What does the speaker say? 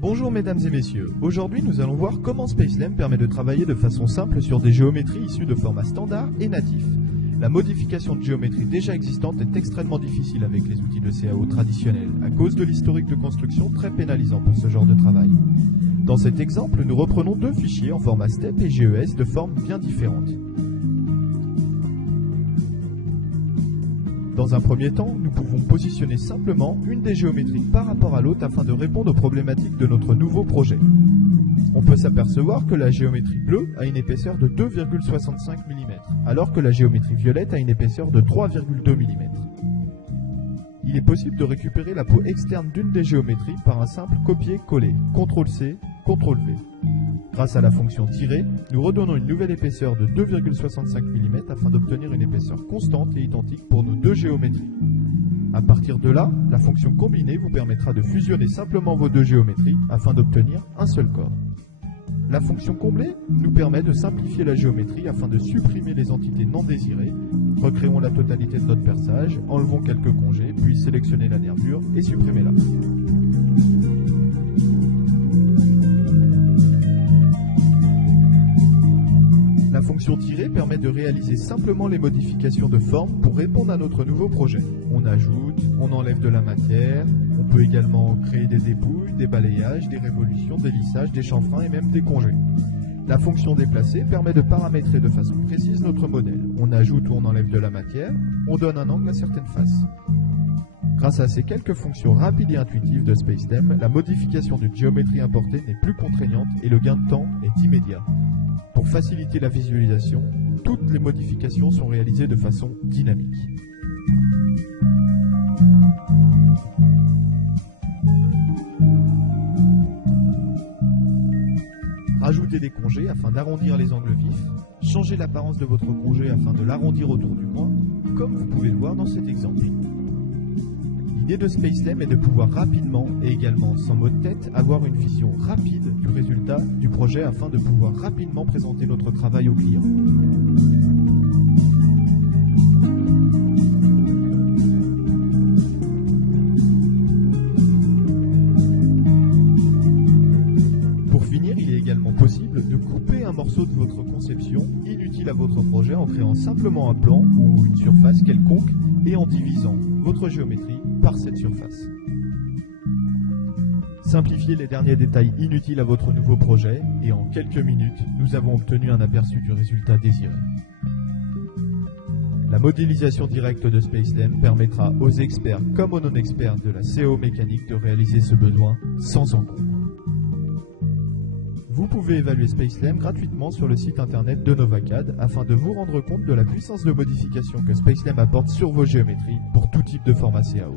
Bonjour mesdames et messieurs, aujourd'hui nous allons voir comment SpaceLam permet de travailler de façon simple sur des géométries issues de formats standards et natifs. La modification de géométries déjà existantes est extrêmement difficile avec les outils de CAO traditionnels, à cause de l'historique de construction très pénalisant pour ce genre de travail. Dans cet exemple, nous reprenons deux fichiers en format STEP et GES de formes bien différentes. Dans un premier temps, nous pouvons positionner simplement une des géométries par rapport à l'autre afin de répondre aux problématiques de notre nouveau projet. On peut s'apercevoir que la géométrie bleue a une épaisseur de 2,65 mm, alors que la géométrie violette a une épaisseur de 3,2 mm. Il est possible de récupérer la peau externe d'une des géométries par un simple copier-coller, CTRL-C, CTRL-V. Grâce à la fonction tirer, nous redonnons une nouvelle épaisseur de 2,65 mm afin d'obtenir une épaisseur constante et identique pour nos deux géométries. À partir de là, la fonction combiner vous permettra de fusionner simplement vos deux géométries afin d'obtenir un seul corps. La fonction combler nous permet de simplifier la géométrie afin de supprimer les entités non désirées. Recréons la totalité de notre perçage, enlevons quelques congés, puis sélectionnez la nervure et supprimez-la. La fonction tirer permet de réaliser simplement les modifications de forme pour répondre à notre nouveau projet. On ajoute, on enlève de la matière, on peut également créer des dépouilles, des balayages, des révolutions, des lissages, des chanfreins et même des congés. La fonction déplacer permet de paramétrer de façon précise notre modèle. On ajoute ou on enlève de la matière, on donne un angle à certaines faces. Grâce à ces quelques fonctions rapides et intuitives de SpaceLam, la modification d'une géométrie importée n'est plus contraignante et le gain de temps est immédiat. Pour faciliter la visualisation, toutes les modifications sont réalisées de façon dynamique. Rajoutez des congés afin d'arrondir les angles vifs, changez l'apparence de votre congé afin de l'arrondir autour du coin, comme vous pouvez le voir dans cet exemple. L'idée de SpaceLam est de pouvoir rapidement, et également sans mot de tête, avoir une vision rapide du résultat du projet afin de pouvoir rapidement présenter notre travail au client. Pour finir, il est également possible de couper un morceau de votre conception inutile à votre projet en créant simplement un plan ou une surface quelconque et en divisant votre géométrie par cette surface. Simplifiez les derniers détails inutiles à votre nouveau projet et en quelques minutes, nous avons obtenu un aperçu du résultat désiré. La modélisation directe de SpaceLam permettra aux experts comme aux non-experts de la CAO mécanique de réaliser ce besoin sans encombre. Vous pouvez évaluer SpaceLam gratuitement sur le site internet de Novacad afin de vous rendre compte de la puissance de modification que SpaceLam apporte sur vos géométries pour tout type de format CAO.